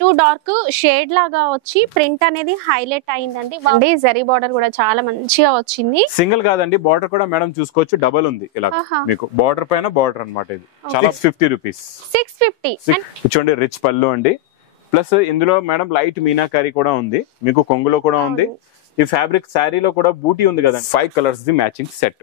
Two dark shade లాగా వచ్చి print అనేది హైలైట్ అయిందండి. జరీ బార్డర్ కూడా చాలా మంచిగా వచ్చింది. సింగిల్ కాదండి, బార్డర్ కూడా మేడం చూసుకోవచ్చు, డబుల్ ఉంది ఇలా మీకు బార్డర్ పైన బార్డర్ అన్నమాట. ఇది చాలా 50 రూపీస్. 650. చూడండి రిచ్ పళ్ళు అండి. ప్లస్ ఇందులో మేడం లైట్ మీనాకారి కూడా ఉంది, మీకు కొంగులో కూడా ఉంది. ఈ ఫ్యాబ్రిక్ శారీలో కూడా బూటీ ఉంది కదండి. 5 colours the matching set.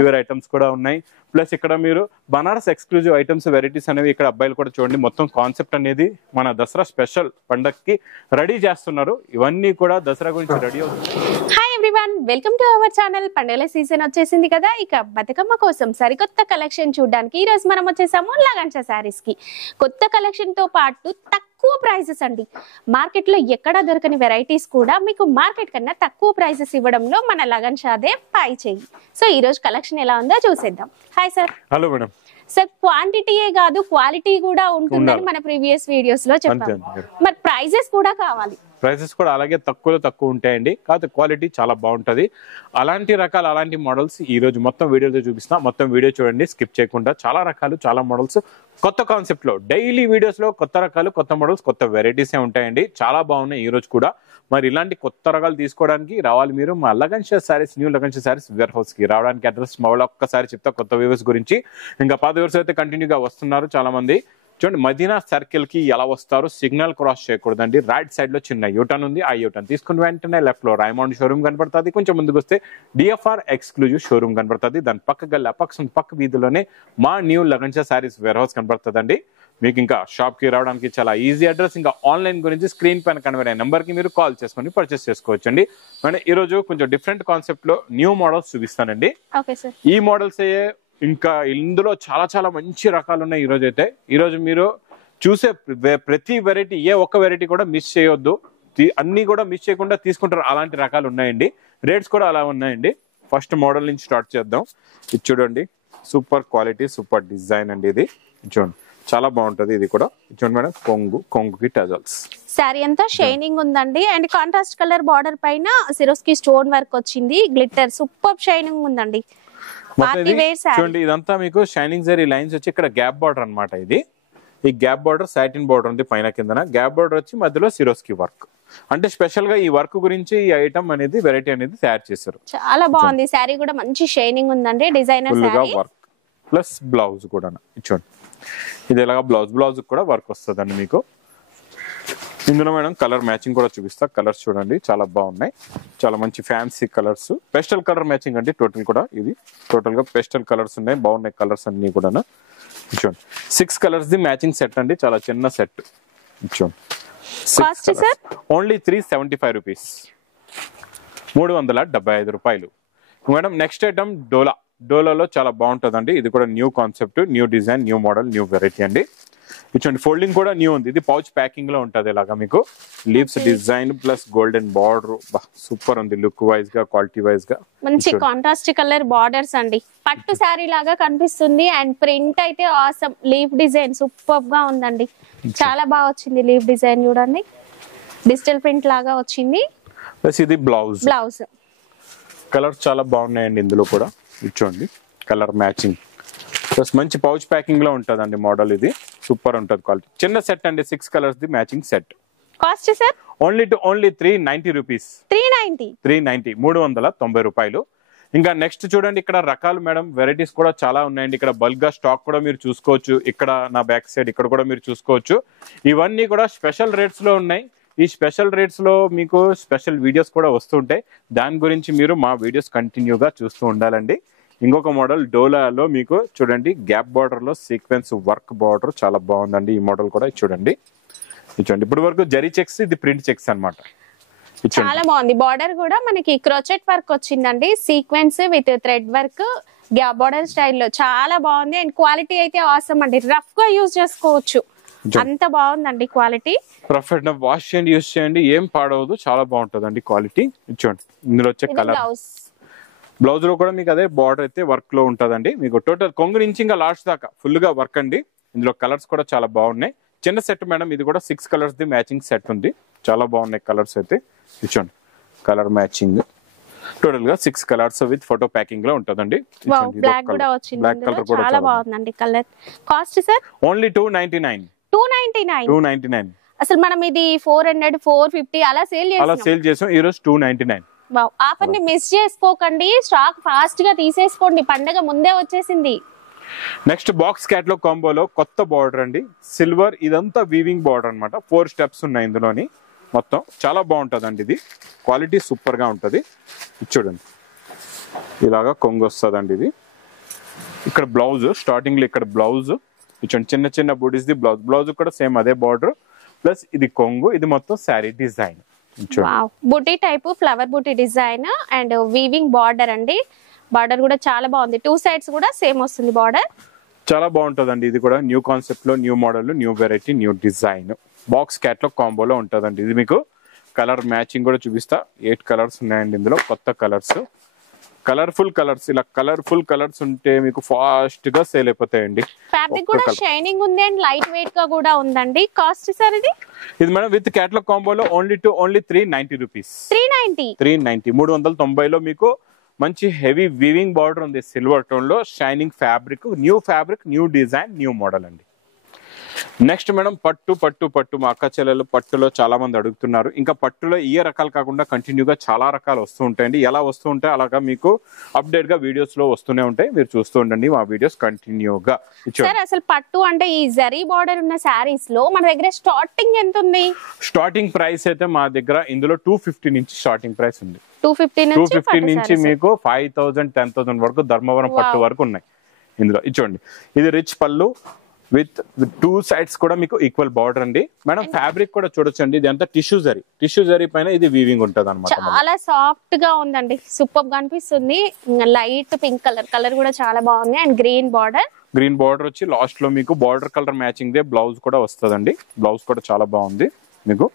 Pure items కూడా ఉన్నాయి. ప్లస్ ఇక్కడ మీరు బనారస్ ఎక్స్క్లూజివ్ ఐటమ్స్ వెరైటీస్ అనేవి ఇక్కడ అబ్బాయిలు కూడా చూడండి. మొత్తం కాన్సెప్ట్ అనేది మన దసరా స్పెషల్ పండగకి రెడీ చేస్తున్నారు. ఇవన్నీ కూడా దసరా గురించి రెడీ అవుతుంది. Hi everyone, welcome to our channel. పండుగల సీజన్ వచ్చేసింది కదా, ఇక బతుకమ్మ కోసం సరికొత్త కలెక్షన్ చూడడానికి ఈ రోజు మనం వచ్చేసాము లగన్షా శారీస్ కి. కొత్త కలెక్షన్ తో పాటు తక్కువ ప్రైజెస్ అండి. మార్కెట్ లో ఎక్కడ దొరకని వెరైటీస్ కూడా మీకు మార్కెట్ కన్నా తక్కువ ప్రైజెస్ ఇవ్వడంలో మన లగన్షాదే పై చేయి. సో ఈ రోజు కలెక్షన్ ఎలా ఉందో చూసేద్దాం. Hi sir. Hello madam. Sir క్వాంటిటీయే కాదు క్వాలిటీ కూడా ఉంటుందని మన ప్రీవియస్ వీడియోస్ లో చెప్పాము. మరి ప్రైజెస్ కూడా కావాలి. ప్రైసెస్ కూడా అలాగే తక్కువ ఉంటాయండి, కాకపోతే క్వాలిటీ చాలా బాగుంటది. అలాంటి రకాలు అలాంటి మోడల్స్ ఈ రోజు మొత్తం వీడియోతో చూపిస్తున్నా. మొత్తం వీడియో చూడండి, స్కిప్ చేయకుండా. చాలా రకాలు చాలా మోడల్స్ కొత్త కాన్సెప్ట్ లో డైలీ వీడియోస్ లో కొత్త రకాలు కొత్త మోడల్స్ కొత్త వెరైటీస్ ఉంటాయండి. చాలా బాగున్నాయి ఈ రోజు కూడా. మరి ఇలాంటి కొత్త రకాలు తీసుకోవడానికి రావాలి మీరు మా Lagansha sarees, new Lagansha saris wear house కి. రావడానికి అడ్రస్ మా వాళ్ళు ఒక్కసారి చెప్తా కొత్త వ్యూవర్స్ గురించి. ఇంకా పాత వ్యూవర్స్ అయితే కంటిన్యూగా వస్తున్నారు చాలా మంది. చూడండి మదీనా సర్కిల్ కి ఎలా వస్తారు, సిగ్నల్ క్రాస్ చేయకూడదండి. రైట్ సైడ్ లో చిన్న యూటర్న్ ఉంది. ఆ యూటర్న్ తీసుకుని వెంటనే లెఫ్ట్ లో రైమండ్ షోరూమ్ కనపడుతుంది. కొంచెం ముందుకు వస్తే డిఎఫ్ఆర్ ఎక్స్క్లూజివ్ షోరూమ్ కనపడుతుంది. దాని పక్క గల్ల పక్క వీధిలోనే మా న్యూ లగన్షా శారీస్ వేర్ హౌస్ కనపడుతుందండి. మీకు ఇంకా షాప్ కి రావడానికి చాలా ఈజీ అడ్రస్. ఇంకా ఆన్లైన్ గురించి స్క్రీన్ పైన కనబడే నెంబర్ కి మీరు కాల్ చేసుకుని పర్చేస్ చేసుకోవచ్చు అండి. మనం ఈ రోజు కొంచెం డిఫరెంట్ కాన్సెప్ట్ లో న్యూ మోడల్స్ చూపిస్తానండి. ఈ మోడల్స్ ఇంకా ఇందులో చాలా మంచి రకాలు ఉన్నాయి. ఈ రోజు మీరు చూసే ప్రతి వెరైటీ, ఏ ఒక్క వెరైటీ కూడా మిస్ చేయొద్దు. అన్ని కూడా మిస్ చేయకుండా తీసుకుంటారు. అలాంటి రకాలు ఉన్నాయండి. రేట్స్ కూడా అలా ఉన్నాయండి. ఫస్ట్ మోడల్ నుంచి స్టార్ట్ చేద్దాం. ఇది చూడండి, సూపర్ క్వాలిటీ సూపర్ డిజైన్ అండి. ఇది చూడండి చాలా బాగుంటది. ఇది కూడా చూడండి మేడం, కొంగుకి టజల్స్. శారీ అంతా షైనింగ్ ఉందండి. అండ్ కాంట్రాస్ట్ కలర్ బార్డర్ పైన సిరోస్కి స్టోన్ వర్క్ వచ్చింది. గ్లిట్టర్ సూపర్ షైనింగ్ ఉందండి. చూడండి ఇదంతా మీకు షైనింగ్ జరీ లైన్స్ వచ్చి ఇక్కడ గ్యాప్ బార్డర్ అన్నమాట. ఇది ఈ గ్యాప్ బార్డర్ సాటిన్ బార్డర్ ఉంది పైన కిందన. గ్యాప్ బార్డర్ వచ్చి మధ్యలో సిరోస్కి వర్క్. అంటే స్పెషల్ గా ఈ వర్క్ గురించి ఈ ఐటమ్ అనేది వెరైటీ అనేది తయారు చేశారు. చాలా బాగుంది. శారీ కూడా మంచి షైనింగ్ ఉందండి. Designer sari work plus blouse కూడా చూడండి. ఇది ఎలాగా బ్లౌజ్ కూడా వర్క్ వస్తుందండి మీకు. ఇందులో మేడం కలర్ మ్యాచింగ్ కూడా చూపిస్తా. కలర్స్ చూడండి చాలా బాగున్నాయి. చాలా మంచి fancy colours, pastel colour matching అండి. టోటల్ కూడా ఇది టోటల్ గా పెస్టల్ కలర్స్ ఉన్నాయి. బాగున్నాయి కలర్స్ అన్ని కూడా. చూడండి 6 కలర్స్ ది మ్యాచింగ్ సెట్ అండి. చాలా చిన్న సెట్. చూడండి ఓన్లీ 375 రూపీస్, 375 రూపాయలు. మేడం నెక్స్ట్ ఐటమ్ డోలాలో చాలా బాగుంటుందండి. ఇది కూడా new concept, new design, new model, new variety అండి. ఇచ్చండి ఫోల్డింగ్ కూడా న్యూ ఉంది. ఇది పౌచ్ ప్యాకింగ్ లో ఉంటది. ఇలాగా మీకు leaves design plus golden border. Super ఉంది లుక్ వైజ్ గా, క్వాలిటీ వైజ్ గా. మంచి కాంట్రాస్ట్ కలర్ బార్డర్స్ అండి. పట్టు శారీ లాగా కనిపిస్తుంది. అండ్ ప్రింట్ అయితే ఆసమ్. లీఫ్ డిజైన్ సూపర్ గా ఉందండి. చాలా బాగా వచ్చింది. లీఫ్ డిజైన్ చూడండి, డిజిటల్ ప్రింట్ లాగా వచ్చింది. ప్లస్ ఇది బ్లౌజ్. కలర్స్ చాలా బాగున్నాయండి ఇందులో కూడా. ఇచ్చోండి కలర్ మ్యాచింగ్ ప్లస్ మంచి పౌచ్ ప్యాకింగ్ లో ఉంటదండి మోడల్. ఇది సూపర్ ఉంటది క్వాలిటీ. చిన్న సెట్ అండి. 6 colours the matching set. Cost sir only 390 rupees. 390 రూపాయలు. ఇంకా నెక్స్ట్ చూడండి ఇక్కడ రకాలు మేడం, వెరైటీస్ కూడా చాలా ఉన్నాయండి. ఇక్కడ బల్క్ గా స్టాక్ కూడా మీరు చూసుకోవచ్చు. ఇక్కడ నా బ్యాక్ సైడ్ ఇక్కడ కూడా మీరు చూసుకోవచ్చు. ఇవన్నీ కూడా స్పెషల్ రేట్స్ లో ఉన్నాయి. ఈ స్పెషల్ రేట్స్ లో మీకు స్పెషల్ వీడియోస్ కూడా వస్తుంటాయి. దాని గురించి మీరు మా వీడియోస్ కంటిన్యూగా చూస్తూ ఉండాలండి. ఇంకొక మోడల్ డోలాలో మీకు చూడండి గ్యాప్ బార్డర్ లో సీక్వెన్స్ వర్క్ బార్డర్ చాలా బాగుందండి. ఈ మోడల్ కూడా చూడండి. ఇప్పటి వరకు జరీ చెక్స్, ఇది ప్రింట్ చెక్స్ అన్నమాట. చాలా బాగుంది. బార్డర్ కూడా మనకి క్రోచెట్ వర్క్ వచ్చిందండి. Sequence with thread work gap border స్టైల్లో చాలా బాగుంది. అండ్ క్వాలిటీ అయితే ఆసమ్ అండి. రఫ్ గా యూజ్ చేసుకోవచ్చు, అంత బాగుందండి క్వాలిటీ. పర్ఫెక్ట్ వాష్ చేయండి, యూజ్ చేయండి, ఏం పాడవదు. చాలా బాగుంటదండి క్వాలిటీ. చూడండి ఇందులో వచ్చే కలర్. బ్లౌజ్ లో కూడా మీకు అదే బార్డర్ అయితే వర్క్ లో ఉంటదండి. మీకు టోటల్ కొంగు నుంచి ఇంకా లాస్ట్ దాకా ఫుల్ గా వర్క్ అండి. ఇందులో కలర్స్ కూడా చాలా బాగున్నాయి. చిన్న సెట్ మేడం. ఇది కూడా 6 కలర్స్ ది మ్యాచింగ్ సెట్ ఉంది. చాలా బాగున్నాయి కలర్స్ అయితే. చూడండి కలర్ మ్యాచింగ్ టోటల్ గా 6 కలర్స్ విత్ ఫోటో ప్యాకింగ్ లో ఉంటదండి. బ్లాక్ కూడా వచ్చింది. బ్లాక్ కలర్ కూడా చాలా బాగుందండి కలర్. Cost sir only 299. అసలు మనం ఇది 400 450 అలా సేల్ చేసాం. ఈ రోజు 299. ఆఫర్ ని మిస్ చేసుకోకండి, స్టాక్ ఫాస్ట్ గా తీసేసుకోండి, పండగ ముందే వచ్చేసింది. నెక్స్ట్ బాక్స్ క్యాట్లాగ్ కాంబోలో కొత్త బార్డర్ అండి, సిల్వర్. ఇదంతా వీవింగ్ బార్డర్ అన్నమాట. 4 స్టెప్స్ ఉన్నాయి ఇందులోని. మొత్తం చాలా బాగుంటుంది అండి. ఇది క్వాలిటీ సూపర్ గా ఉంటుంది. చూడండి ఇలాగా కొంగు వస్తుంది అండి. ఇది ఇక్కడ బ్లౌజ్ స్టార్టింగ్ లో ఇక్కడ బ్లౌజ్ ఇచ్చండి, చిన్న చిన్న బూటీస్ ది బ్లౌజ్. బ్లౌజ్ కూడా సేమ్ అదే బార్డర్ ప్లస్ ఇది కొంగు. ఇది మొత్తం sari design buti type flower buti design and weaving border అండి. బార్డర్ కూడా చాలా బాగుంది, 2 సైడ్స్ కూడా సేమ్ వస్తుంది బార్డర్. చాలా బాగుంటదండి. ఇది కూడా న్యూ కాన్సెప్ట్ లో new model, new variety, new design. Box catalogue కాంబోలో ఉంటదండి. ఇది మీకు కలర్ మ్యాచింగ్ కూడా చూపిస్తా. 8 కలర్స్ ఉన్నాయండి ఇందులో, కొత్త కలర్స్, కలర్ఫుల్ కలర్స్. ఇలా కలర్ఫుల్ కలర్స్ ఉంటే మీకు ఫాస్ట్ గా సేల్ అయిపోతాయండి. ఫ్యాబ్రిక్ కూడా షైనింగ్ ఉంది అండ్ లైట్ వెయిట్ గా కూడా ఉందండి. కాస్ట్ సార్ ఇది మేడం విత్ క్యాట్లాగ్ కాంబోలో ఓన్లీ 390 రూపీస్. 390 390 లో మీకు మంచి హెవీ వీవింగ్ బార్డర్ ఉంది, సిల్వర్ టోన్ లో, shining fabric, new design, new model అండి. నెక్స్ట్ మేడం పట్టు మా అక్క చెల్లెలు పట్టులో చాలా మంది అడుగుతున్నారు. ఇంకా పట్టులో ఈ రకాలు కాకుండా కంటిన్యూగా చాలా రకాలు వస్తూ ఉంటాయండి. ఎలా వస్తూ ఉంటాయి అలాగా మీకు అప్డేట్ గా వీడియోస్ లో వస్తూనే ఉంటాయి. మీరు చూస్తూ ఉండండి మా వీడియోస్ కంటిన్యూగా. అసలు పట్టు అంటే ఈ జరీ బార్డర్ ఉన్న సారీస్ లో మన దగ్గర స్టార్టింగ్ ఎంత ఉంది? స్టార్టింగ్ ప్రైస్ అయితే మా దగ్గర ఇందులో 250 నుంచి స్టార్టింగ్ ప్రైస్ ఉంది. 250 నుంచి మీకు 5000 10,000 వరకు ధర్మవరం పట్టు వరకు ఉన్నాయి ఇందులో. ఇచ్చోండి ఇది రిచ్ పళ్ళు విత్ 2 సైడ్స్ కూడా మీకు ఈక్వల్ బార్డర్ అండి. మేడం ఫ్యాబ్రిక్ కూడా చూడొచ్చండి. ఇది అంతా టిష్యూ జరీ పైన ఇది వీవింగ్ ఉంటది అనమాట. చాలా సాఫ్ట్ గా ఉందండి, సూపర్ గా అనిపిస్తుంది. లైట్ పింక్ కలర్ కూడా చాలా బాగుంది అండ్ గ్రీన్ బార్డర్ వచ్చి లాస్ట్ లో మీకు border colour matching they blouse కూడా వస్తుందండి. బ్లౌజ్ కూడా చాలా బాగుంది మీకు.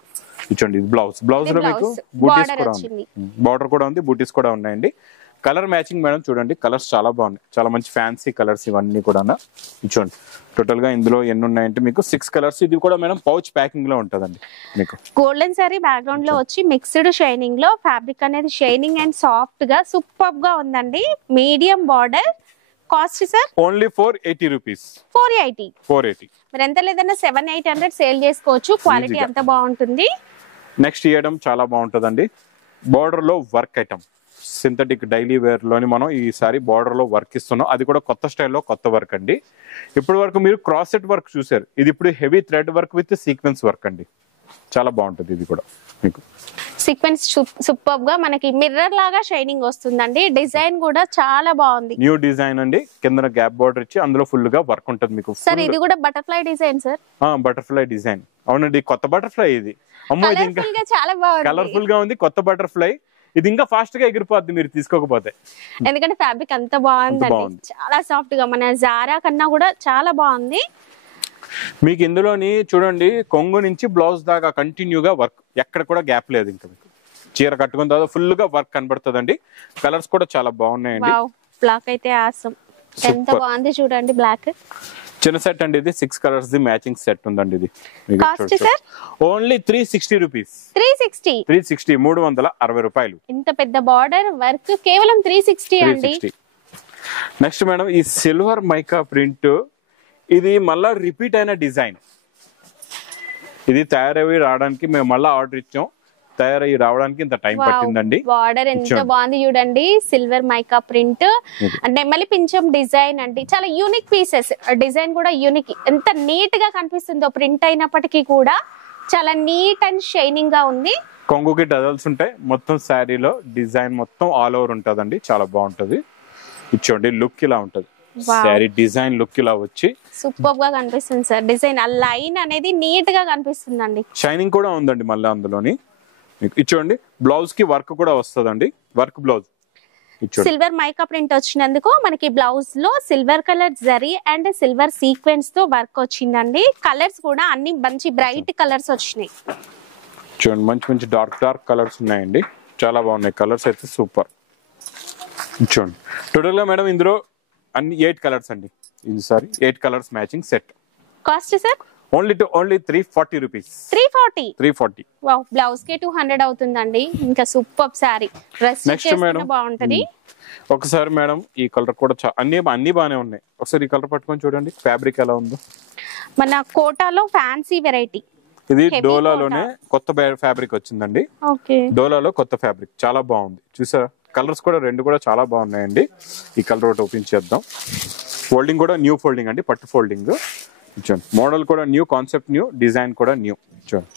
ఇచ్చండి ఇది బ్లౌజ్ లో మీకు బూటీస్ కూడా ఉంది, బార్డర్ కూడా ఉంది, బూటీస్ కూడా ఉన్నాయండి. కలర్ మ్యాచింగ్ మేడం చూడండి, కలర్స్ చాలా బాగున్నాయి, చాలా మంచి ఫ్యాన్సీ కలర్స్ ఇవన్నీ కూడా. ఇచ్చోండి టోటల్ గా ఇందులో ఎన్ని ఉన్నాయంటే మీకు 6 కలర్స్. ఇది కూడా మేడం పౌచ్ ప్యాకింగ్ లో ఉంటదండి. మీకు గోల్డెన్ సారీ బ్యాక్గ్రౌండ్ లో వచ్చి మిక్స్డ్ షైనింగ్ లో, ఫ్యాబ్రిక్ అనేది షైనింగ్ అండ్ సాఫ్ట్ గా సూపర్ గా ఉందండి. Medium border. Cost sir only 480 rupees. 480 మరి ఎంత లేదన్నా 700-800 సేల్ చేసుకోవచ్చు. క్వాలిటీ అంత బాగుంటుంది. నెక్స్ట్ ఇయడం చాలా బాగుంటదండి. బార్డర్ లో work item, synthetic daily wear లోని మనం ఈసారి బార్డర్ లో వర్క్ ఇస్తున్నాం. అది కూడా కొత్త స్టైల్లో కొత్త వర్క్ అండి. ఇప్పటి వరకు మీరు క్రాస్ సెట్ వర్క్ చూసారు, ఇది ఇప్పుడు heavy thread work with sequence work అండి. చాలా బాగుంటుంది. ఇది కూడా మీకు సీక్వెన్స్ సూపర్ గా మనకి మిర్రర్ లాగా షైనింగ్ వస్తుందండి. డిజైన్ కూడా చాలా బాగుంది, న్యూ డిజైన్ అండి. కింద గ్యాప్ బార్డర్ ఇచ్చి అందులో ఫుల్ గా వర్క్ ఉంటుంది మీకు. సార్ ఇది కూడా butterfly design sir. Butterfly design అవునండి, కొత్త బటర్ఫ్లై ఇది. అమ్మో ఇది ఇంకా చాలా బాగుంది, కలర్ఫుల్ గా ఉంది. కొత్త బటర్ఫ్లై ఇది ఇంకా ఫాస్ట్ గా ఎగిరిపోద్ది మీరు తీసుకోకపోతే, ఎందుకంటే ఫ్యాబ్రిక్ అంత బాగుందండి. చాలా సాఫ్ట్ గా మన జారా కన్నా కూడా చాలా బాగుంది. మీకు ఇందులోని చూడండి కొంగు నుంచి బ్లౌజ్ దాకా కంటిన్యూగా వర్క్, ఎక్కడ కూడా గ్యాప్ లేదు. ఇంకా మీకు చీర కట్టుకున్న తర్వాత ఫుల్ గా వర్క్ కనబడుతుందండి. కలర్స్ కూడా చాలా బాగున్నాయండి. బ్లాక్ అయితే ఆసం, ఎంత బాగుంది చూడండి. బ్లాక్ చిన్న సెట్ అండి ఇది, 6 కలర్స్ ది మ్యాచింగ్ సెట్ ఉందండి. ఇది ఓన్లీ 360 రూపీస్. 360 360 రూపాయలు. ఇంత పెద్ద బార్డర్ వర్క్ కేవలం 360 అండి. నెక్స్ట్ మేడం ఈ సిల్వర్ మైకా ప్రింట్, ఇది మళ్ళా రిపీట్ అయిన డిజైన్. ఇది తయారయ్యి రావడానికి మేము మళ్ళీ ఆర్డర్ ఇచ్చాం. తయారయ్యి రావడానికి ఇంత టైం పట్టిందండి. బార్డర్ ఎంత బాగుంది చూడండి, సిల్వర్ మైకా ప్రింట్ అంటే మళ్ళీ పించం డిజైన్ అండి. చాలా యూనిక్ పీసెస్, డిజైన్ కూడా యూనిక్. ఎంత నీట్ గా కనిపిస్తుందో ప్రింట్ అయినప్పటికీ కూడా చాలా నీట్ అండ్ షైనింగ్ గా ఉంది. కొంగుకి డజల్స్ ఉంటాయి. మొత్తం శారీలో డిజైన్ మొత్తం ఆల్ ఓవర్ ఉంటదండి. చాలా బాగుంటది. ఇచ్చోండి లుక్ ఇలా ఉంటది. శారీ డిజైన్ లుక్ ఇలా వచ్చి సూపర్ గా కనిపిస్తుంది సార్. డిజైన్ ఆ లైన్ అనేది నీట్ గా కనిపిస్తుందండి. షైనింగ్ కూడా ఉందండి మళ్ళీ అందులోని. ఇచ్చోండి బ్లౌజ్ కి వర్క్ కూడా వస్తుందండి. Work blouse silver mica print వచ్చినందుకు మనకి బ్లౌజ్ లో silver colour zari and silver sequence తో వర్క్ వచ్చిందండి. కలర్స్ కూడా అన్ని మంచి బ్రైట్ కలర్స్ వచ్చినాయి. చూడండి మంచి మంచి డార్క్ కలర్స్ ఉన్నాయండి. చాలా బాగున్నాయి కలర్స్ అయితే సూపర్. చూడండి టోటల్ గా మేడం ఇందులో అన్ని 8 కలర్స్ అండి. ఇది sorry 8 colours matching set. Cost sir only 340 rupees. 340. Wow, blouse కి 200 అవుతుందండి. ఇంకా సూపర్ సారీ. నెక్స్ట్ మేడం బాగుంటది. ఒకసారి మేడం ఈ కలర్ కూడా అన్ని బానే ఉన్నాయి. ఒకసారి ఈ కలర్ పట్టుకొని చూడండి ఫ్యాబ్రిక్ ఎలా ఉందో. మన కోటాలో ఫ్యాన్సీ వెరైటీ ఇది Heavy డోలాలోనే కొత్త ఫ్యాబ్రిక్ వచ్చిందండి. ఓకే, డోలాలో కొత్త ఫ్యాబ్రిక్ చాలా బాగుంది. చూసారా కలర్స్ కూడా రెండు కూడా చాలా బాగున్నాయండి. ఈ కలర్ ఒకటి ఓపెన్ చేద్దాం. ఫోల్డింగ్ కూడా న్యూ ఫోల్డింగ్ అండి, పట్టు ఫోల్డింగ్. చూడండి మోడల్ కూడా న్యూ, కాన్సెప్ట్ న్యూ, డిజైన్ కూడా న్యూ. చూడండి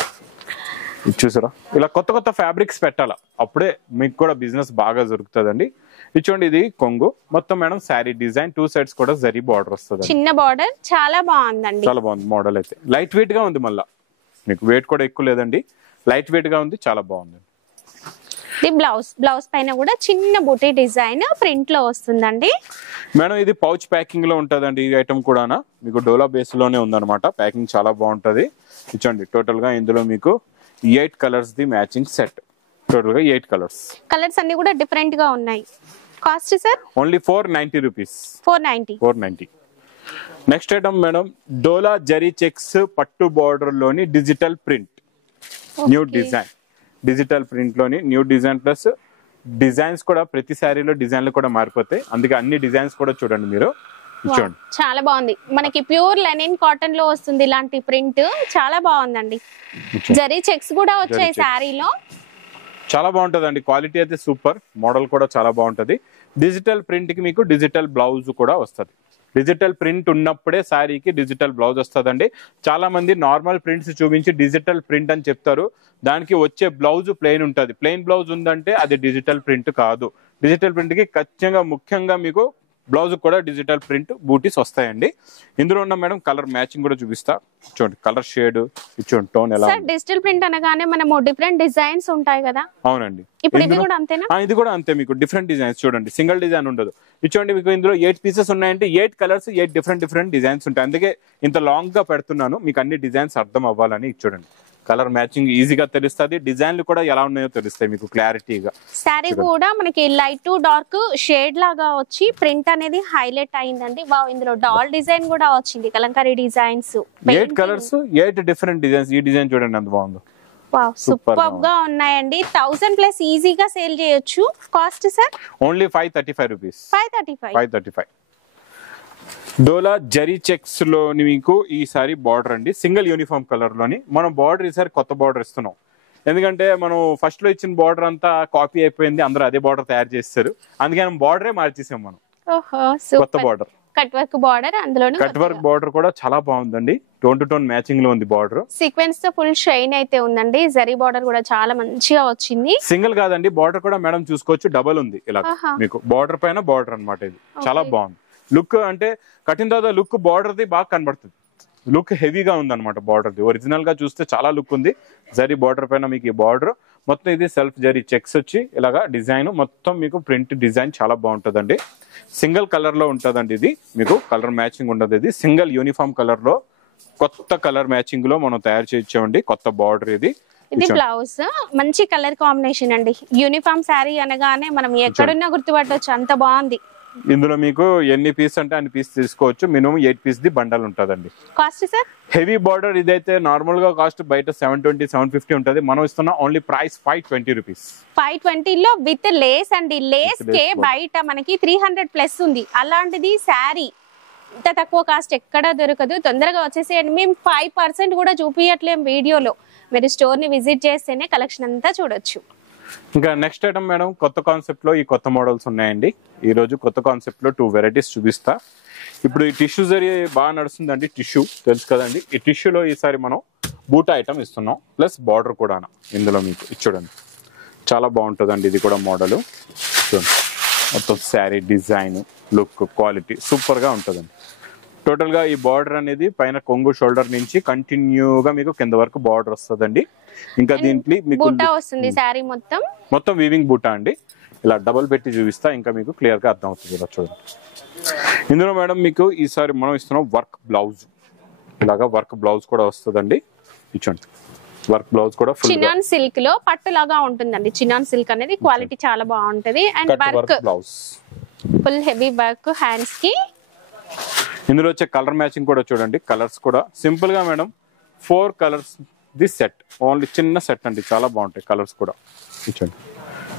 ఇది చూసారా, ఇలా కొత్త కొత్త ఫ్యాబ్రిక్స్ పెట్టాలా, అప్పుడే మీకు కూడా బిజినెస్ బాగా జరుగుతుందండి. ఇది చూడండి, ఇది కొంగు మొత్తం మేడం శారీ డిజైన్, 2 సైడ్స్ కూడా జరీ బార్డర్ వస్తుంది. చిన్న బార్డర్ చాలా బాగుందండి. చాలా బాగుంది మోడల్ అయితే. లైట్ వెయిట్ గా ఉంది, మళ్ళా మీకు వెయిట్ కూడా ఎక్కువ లేదండి, లైట్ వెయిట్ గా ఉంది, చాలా బాగుంది. ఇది బ్లౌజ్ పైన కూడా చిన్న బూటీ డిజైన్ ప్రింట్ లో వస్తుందండి మేడం. ఇది పౌచ్ ప్యాకింగ్ లో ఉంటదండి. ఈ ఐటమ్ కూడా మీకు డోలా బేస్ లోనే ఉందన్నమాట. ప్యాకింగ్ చాలా బాగుంటది. ఇచ్చండి టోటల్ గా ఇందులో మీకు 8 colours the matching set. Total గా 8 కలర్స్ అన్ని కూడా డిఫరెంట్ గా ఉన్నాయి. Cost sir only 490 rupees. 490. Next item madam, డోలా జరీ చెక్స్ పట్టు బార్డర్ లోని digital print, new design. Digital print లోని న్యూ డిజైన్ ప్లస్ డిజైన్స్ కూడా ప్రతి శారీలో డిజైన్లు కూడా మారిపోతాయి. అందుకే అన్ని డిజైన్స్ కూడా చూడండి మీరు. చూడండి చాలా బాగుంది. మనకి ప్యూర్ లెనిన్ కాటన్ లో వస్తుంది ఇలాంటి ప్రింట్, చాలా బాగుందండి. జరీ చెక్స్ కూడా వచ్చాయి శారీలో, చాలా బాగుంటదండి. క్వాలిటీ అయితే సూపర్, మోడల్ కూడా చాలా బాగుంటది. డిజిటల్ ప్రింట్ కి మీకు డిజిటల్ బ్లౌజ్ కూడా వస్తుంది. డిజిటల్ ప్రింట్ ఉన్నప్పుడే శారీకి డిజిటల్ బ్లౌజ్ వస్తుందండి. చాలా మంది నార్మల్ ప్రింట్స్ చూపించి డిజిటల్ ప్రింట్ అని చెప్తారు, దానికి వచ్చే బ్లౌజ్ ప్లెయిన్ ఉంటుంది. ప్లెయిన్ బ్లౌజ్ ఉందంటే అది డిజిటల్ ప్రింట్ కాదు. డిజిటల్ ప్రింట్ కి ఖచ్చితంగా ముఖ్యంగా మీకు బ్లౌజ్ కూడా డిజిటల్ ప్రింట్ బూటీస్ వస్తాయండి. ఇందులో ఉన్న మేడం కలర్ మ్యాచింగ్ కూడా చూపిస్తా. చూడండి కలర్ షేడ్, చూడండి టోన్ ఎలా. డిజిటల్ ప్రింట్ అనగానే మనము డిఫరెంట్ డిజైన్స్ ఉంటాయి కదా. అవునండి, ఇప్పుడు ఇది కూడా అంతేనా? ఇది కూడా అంతే. మీకు డిఫరెంట్ డిజైన్స్ చూడండి, సింగిల్ డిజైన్ ఉండదు. చూడండి మీకు ఇందులో 8 పీసెస్ ఉన్నాయంటే 8 కలర్స్, 8 డిఫరెంట్ డిజైన్స్ ఉంటాయి. అందుకే ఇంత లాంగ్ గా పెడుతున్నాను, మీకు అన్ని డిజైన్స్ అర్థం అవ్వాలని. చూడండి కలర్ మ్యాచింగ్ ఈజీగా తెలుస్తుంది, డిజైన్లు కూడా ఎలా ఉన్నాయో తెలుస్తాయి మీకు క్లారిటీగా. శారీ కూడా మనకి లైట్ టు డార్క్ షేడ్ లాగా వచ్చి ప్రింట్ అనేది హైలైట్ అయిందండి. వావ్, ఇందులో డాల్ డిజైన్ కూడా వచ్చింది, Kalamkari designs. 8 colours, 8 different designs. ఈ డిజైన్ చూడండి ఎంత బాగుందో. వావ్, సూపర్ గా ఉన్నాయండి. 1000 ప్లస్ ఈజీగా సేల్ చేయొచ్చు. Cost sir only 535 rupees. 535. డోలా జరీ చెక్స్ లోని మీకు ఈసారి బార్డర్ అండి, సింగిల్ యూనిఫామ్ కలర్ లోని. మనం బార్డర్ ఈసారి కొత్త బార్డర్ ఇస్తున్నాం, ఎందుకంటే మనం ఫస్ట్ లో ఇచ్చిన బార్డర్ అంతా కాపీ అయిపోయింది, అందరూ అదే బార్డర్ తయారు చేస్తారు. అందుకే మనం బార్డరే మార్చేసాం మనం. కొత్త బార్డర్, కట్ వర్క్ బార్డర్. అందులోనే కట్ వర్క్ బార్డర్ కూడా చాలా బాగుందండి, టోన్ టు టోన్ మ్యాచింగ్ లో ఉంది బార్డర్. సీక్వెన్స్ తో ఫుల్ షైన్ అయితే ఉందండి. జరీ బార్డర్ కూడా చాలా మంచిగా వచ్చింది. సింగిల్ కాదండి, బార్డర్ కూడా మేడం చూసుకోవచ్చు, డబల్ ఉంది ఇలా మీకు. బార్డర్ పైన బార్డర్ అన్నమాట. ఇది చాలా బాగుంది. లుక్ అంటే కట్టిన తర్వాత లుక్ బార్డర్ ది బాగా కనబడుతుంది. లుక్ హెవీగా ఉంది అనమాట బార్డర్ ది. ఒరిజినల్ గా చూస్తే చాలా లుక్ ఉంది. జరీ బార్డర్ పైన మీకు ఈ బార్డర్ మొత్తం ఇది సెల్ఫ్ జరీ చెక్స్ వచ్చి ఇలాగా డిజైన్ మొత్తం మీకు ప్రింట్ డిజైన్ చాలా బాగుంటుందండి. సింగిల్ కలర్ లో ఉంటుందండి. ఇది మీకు కలర్ మ్యాచింగ్ ఉండదు. ఇది సింగిల్ యూనిఫామ్ కలర్ లో కొత్త కలర్ మ్యాచింగ్ లో మనం తయారు చేయించామండి. కొత్త బార్డర్ ఇది. ఇది బ్లౌజ్ మంచి కలర్ కాంబినేషన్ అండి. యూనిఫామ్ శారీ అనగానే మనం ఎక్కడున్నా గుర్తుపట్టవచ్చు, అంత బాగుంది. ఇందులో మీకు ఎన్ని పీస్ అంటే అన్ని పీస్ తీసుకోవచ్చు. మినిమం 8 పీస్ ది బండల్ ఉంటదండి. కాస్ట్ సార్ హెవీ బార్డర్ ఇదైతే నార్మల్ గా కాస్ట్ బయట 720, 750 ఉంటది. మనం ఇస్తున్న ఓన్లీ ప్రైస్ 520 రూపీస్. 520 లో విత్ లేస్ అండి. లేస్ కే బయట మనకి 300 ప్లస్ ఉంది. అలాంటిది శారీ ఇంత తక్కువ కాస్ట్ ఎక్కడా దొరకదు. తొందరగా వచ్చేసేయండి. మేము 5% కూడా చూపించట్లేం వీడియోలో. మీరు స్టోర్ ని విజిట్ చేస్తేనే కలెక్షన్ అంతా చూడొచ్చు. ఇంకా నెక్స్ట్ ఐటమ్ మేడం, కొత్త కాన్సెప్ట్ లో ఈ కొత్త మోడల్స్ ఉన్నాయండి. ఈ రోజు కొత్త కాన్సెప్ట్ లో 2 వెరైటీస్ చూపిస్తా. ఇప్పుడు ఈ టిష్యూ జరీ బాగా నడుస్తుందండి. టిష్యూ తెలుసు కదండి. ఈ టిష్యూలో ఈసారి మనం బూటా ఐటమ్ ఇస్తున్నాం, ప్లస్ బార్డర్ కూడా ఇందులో మీకు చూడండి చాలా బాగుంటుందండి. ఇది కూడా మోడల్ చూడండి, మొత్తం sari design, look, quality super గా ఉంటుందండి. టోటల్ గా ఈ బార్డర్ అనేది పైన కొంగు షోల్డర్ నుంచి కంటిన్యూగా మీకు కింద వరకు బార్డర్ వస్తుందండి. ఇంకా దీంట్లో మీకు వస్తుంది శారీ మొత్తం వీవింగ్ బూటా అండి. ఇలా డబల్ పెట్టి చూపిస్తా, ఇంకా మీకు క్లియర్ గా అర్థం అవుతుంది. ఇలా చూడండి. ఇందులో మేడం మీకు ఈసారి మనం ఇస్తున్నాం వర్క్ బ్లౌజ్. ఇలాగా వర్క్ బ్లౌజ్ కూడా వస్తుందండి. ఇచ్చండి వర్క్ బ్లౌజ్ కూడా ఫుల్ చినాన్ సిల్క్ లో పట్టు లాగా ఉంటుందండి. చినాన్ సిల్క్ అనేది క్వాలిటీ చాలా బాగుంటది. And work blouse full heavy work hands కి. ఇందులో వచ్చే కలర్ మ్యాచింగ్ కూడా చూడండి. కలర్స్ కూడా సింపుల్ గా madam 4 colours the set, only చిన్న సెట్ అండి. చాలా బాగుంటాయి కలర్స్ కూడా. చూడండి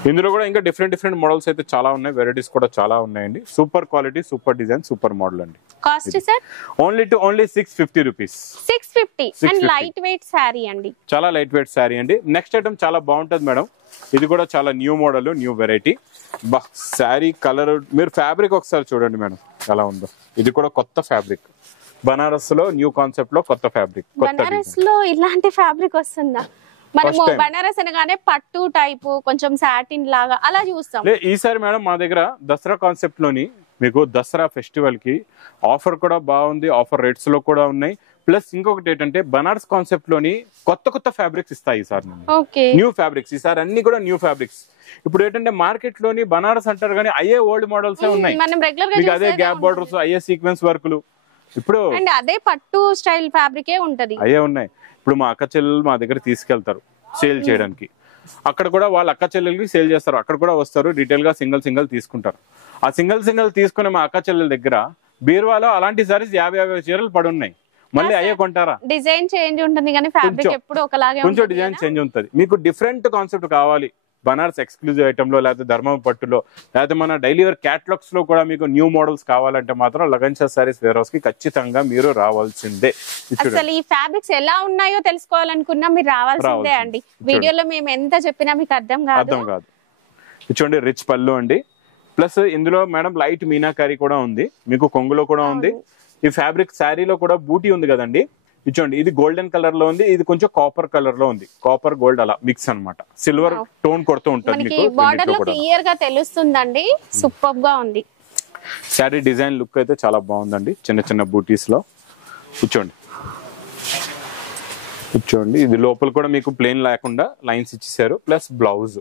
ఇందులో కూడా ఇంకా డిఫరెంట్ మోడల్స్ అయితే చాలా ఉన్నాయి, వెరైటీస్ కూడా చాలా ఉన్నాయండి. Super quality, super design, super model అండి. Cost sir only 650 rupees. 650 and light weight sari అండి, చాలా లైట్ వెయిట్ శారీ అండి. నెక్స్ట్ ఐటమ్ చాలా బాగుంటది మేడం, ఇది కూడా చాలా న్యూ మోడల్, న్యూ వెరైటీ. బా శారీ కలర్, మీరు ఫ్యాబ్రిక్ ఒకసారి చూడండి మేడం ఎలా ఉందో. ఇది కూడా కొత్త ఫ్యాబ్రిక్, బనారస్ లో న్యూ కాన్సెప్ట్ లో కొత్త ఫ్యాబ్రిక్. బనారస్ లో ఇలాంటి ఫ్యాబ్రిక్ వస్తుందా? మనము బనారస్ అనగానే పట్టు టైపు కొంచెం సాటిన్ లాగా అలా చూస్తాం. ఈసారి మేడం మా దగ్గర దసరా కాన్సెప్ట్ లోని మీకు దసరా ఫెస్టివల్ కి ఆఫర్ కూడా బాగుంది, ఆఫర్ రేట్స్ లో కూడా ఉన్నాయి. ప్లస్ ఇంకొకటి ఏంటంటే బనారస్ కాన్సెప్ట్ లోని కొత్త ఫ్యాబ్రిక్స్ ఇస్తాయి ఈసారి, న్యూ ఫ్యాబ్రిక్స్ ఈసారి అన్ని కూడా న్యూ ఫ్యాబ్రిక్స్. ఇప్పుడు ఏంటంటే మార్కెట్ లోని బనారస్ అంటారు కానీ అయ్యే ఓల్డ్ మోడల్స్ ఉన్నాయి, మీకు అదే గ్యాప్ బోర్డర్స్, అయ్యే సీక్వెన్స్ వర్కులు. ఇప్పుడు అదే పట్టు స్టైల్ ఫ్యాబ్రికే ఉంటది, అయ్యే ఉన్నాయి. ఇప్పుడు మా అక్క చెల్లెలు మా దగ్గర తీసుకెళ్తారు సేల్ చేయడానికి, అక్కడ కూడా వాళ్ళ అక్క చెల్లెలకి సేల్ చేస్తారు, అక్కడ కూడా వస్తారు రిటైల్ గా సింగిల్ తీసుకుంటారు. ఆ సింగిల్ తీసుకునే మా అక్క చెల్లెల దగ్గర బీరువాలో అలాంటి సారీస్ 50 చీరలు పడి ఉన్నాయి. మళ్ళీ అయ్యే కొంటారా? డిజైన్ చేంజ్ ఉంటుంది కానీ ఫ్యాబ్రిక్ ఎప్పుడు ఒకలాగే ఉంటుంది, కొంచెం డిజైన్ చేంజ్ ఉంటుంది. మీకు డిఫరెంట్ కాన్సెప్ట్ కావాలి బనారస్ ఎక్స్క్లూజివ్ ఐటమ్ లో, లేకపోతే ధర్మం పట్టులో, లేకపోతే మన డైలీ వేర్ క్యాటలాగ్స్ లో కూడా మీకు న్యూ మోడల్స్ కావాలంటే మాత్రం లగన్షా సారీస్ వేర్ హౌస్ కి ఖచ్చితంగా మీరు రావాల్సిందే. అసలు ఈ ఫ్యాబ్రిక్స్ ఎలా ఉన్నాయో తెలుసుకోవాలనుకున్నా మీరు రావాల్సిందే అండి. వీడియోలో మేము ఎంత చెప్పినా మీకు అర్థం కాదు. చూడండి రిచ్ పళ్ళు అండి, ప్లస్ ఇందులో మేడం లైట్ మీనాకారి కూడా ఉంది, మీకు కొంగులో కూడా ఉంది. ఈ ఫ్యాబ్రిక్ శారీలో కూడా బూటీ ఉంది కదండి, ఇచ్చోండి ఇది గోల్డెన్ కలర్ లో ఉంది, ఇది కొంచెం కాపర్ కలర్ లో ఉంది, కాపర్ గోల్డ్ అలా మిక్స్ అన్నమాట. సిల్వర్ టోన్ కొడుతూ ఉంటుంది మీకు, బార్డర్ లో క్లియర్ గా తెలుస్తుందండి. సూపర్ గా ఉంది శారీ డిజైన్, లుక్ అయితే చాలా బాగుందండి. చిన్న బూటీస్ లో కూర్చోండి. ఇది లోపల కూడా మీకు ప్లెయిన్ లేకుండా లైన్స్ ఇచ్చేసారు, ప్లస్ బ్లౌజ్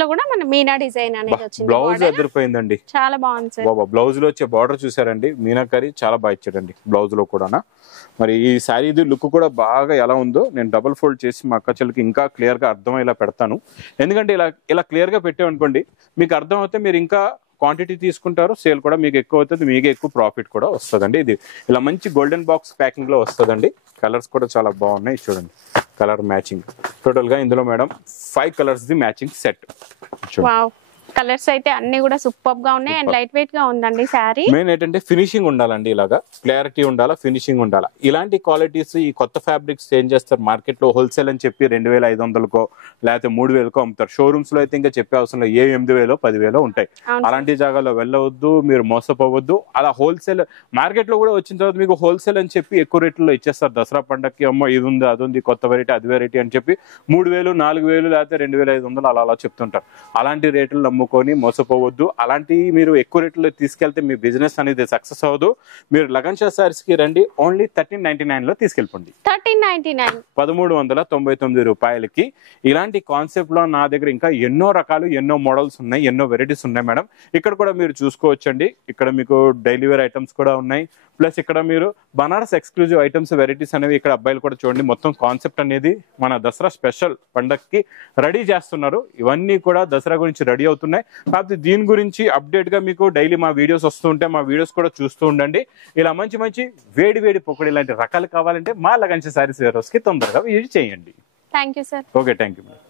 లో కూడా మన మీనా డిజైన్ అనేది వచ్చింది. బ్లౌజ్ అదిరిపోయిందండి, చాలా బాగుంది సార్. బాబా బ్లౌజ్ లో వచ్చే బార్డర్ చూసారండి, మీనాకరి చాలా బాగా ఇచ్చాడండి బ్లౌజ్ లో కూడా. మరి ఈ శారీ లుక్ కూడా బాగా ఎలా ఉందో నేను డబుల్ ఫోల్డ్ చేసి మా అక్క చెల్లికి ఇంకా క్లియర్ గా అర్థమయ్యేలా పెడతాను. ఎందుకంటే ఇలా క్లియర్ గా పెట్టామనుకోండి మీకు అర్థం అవుతే మీరు ఇంకా క్వాంటిటీ తీసుకుంటారు, సేల్ కూడా మీకు ఎక్కువ అవుతుంది, మీకు ఎక్కువ ప్రాఫిట్ కూడా వస్తుందండి. ఇది ఇలా మంచి గోల్డెన్ బాక్స్ ప్యాకింగ్ లో వస్తుందండి. కలర్స్ కూడా చాలా బాగున్నాయి చూడండి, కలర్ మ్యాచింగ్. టోటల్ గా ఇందులో madam 5 colours the matching set. Colours అయితే అన్ని కూడా సూపర్ గా ఉన్నాయి అండ్ లైట్ వెయిట్ గా ఉందండి శారీ. మెయిన్ ఏంటంటే ఫినిషింగ్ ఉండాలండి, ఇలాగా క్లారిటీ ఉండాలా, ఫినిషింగ్ ఉండాలా. ఇలాంటి క్వాలిటీస్ ఈ కొత్త ఫ్యాబ్రిక్స్ ఏం చేస్తారు మార్కెట్ లో హోల్సేల్ అని చెప్పి 2500కో లేకపోతే 3000కో అమ్ముతారు. షోరూమ్స్ లో అయితే ఇంకా చెప్పే అవసరం లేదు, 8000 10,000 ఉంటాయి. అలాంటి జాగాల్లో వెళ్ళవద్దు, మీరు మోసపోవద్దు. అలా హోల్సేల్ మార్కెట్ లో కూడా వచ్చిన తర్వాత మీకు హోల్సేల్ అని చెప్పి ఎక్కువ రేట్లలో ఇచ్చేస్తారు. దసరా పండగకి అమ్మో ఇది ఉంది అది ఉంది కొత్త వెరైటీ అది వెరైటీ అని చెప్పి 3000 4000 లేకపోతే 2500 అలా తీసుకుంటారు. అలాంటి రేట్లు నమ్ముకొని మోసపోవద్దు. అలాంటి మీరు ఎక్కువ రేట్లో తీసుకెళ్తే మీ బిజినెస్ అనేది సక్సెస్ అవ్వదు. మీరు లగన్షా సారీస్ కి రండి, ఓన్లీ 1399 లో తీసుకెళ్ళిపోండి. 1399 రూపాయలకి ఇలాంటి కాన్సెప్ట్ లో నా దగ్గర ఇంకా ఎన్నో రకాలు ఎన్నో మోడల్స్ ఉన్నాయి, ఎన్నో వెరైటీస్ ఉన్నాయి మేడం. ఇక్కడ కూడా మీరు చూసుకోవచ్చండి. ఇక్కడ మీకు డైలీ వేర్ ఐటమ్స్ కూడా ఉన్నాయి, ప్లస్ ఇక్కడ మీరు బనారస్ ఎక్స్క్లూజివ్ ఐటమ్స్ వెరైటీస్ అనేవి ఇక్కడ అబ్బాయిలు కూడా చూడండి. మొత్తం కాన్సెప్ట్ అనేది మన దసరా స్పెషల్ పండగకి రెడీ చేస్తున్నారు. ఇవన్నీ కూడా దసరా గురించి రెడీ అవుతున్నాయి. కాకపోతే దీని గురించి అప్డేట్ గా మీకు డైలీ మా వీడియోస్ వస్తుంటే మా వీడియోస్ కూడా చూస్తూ ఉండండి. ఇలా మంచి వేడి పొక్కడి లాంటి రకాలు కావాలంటే మా లగన్షా సారీస్ వేర్ హౌస్ కి తొందరగా విజిట్ చేయండి. Thank you sir. Okay, thank you madam.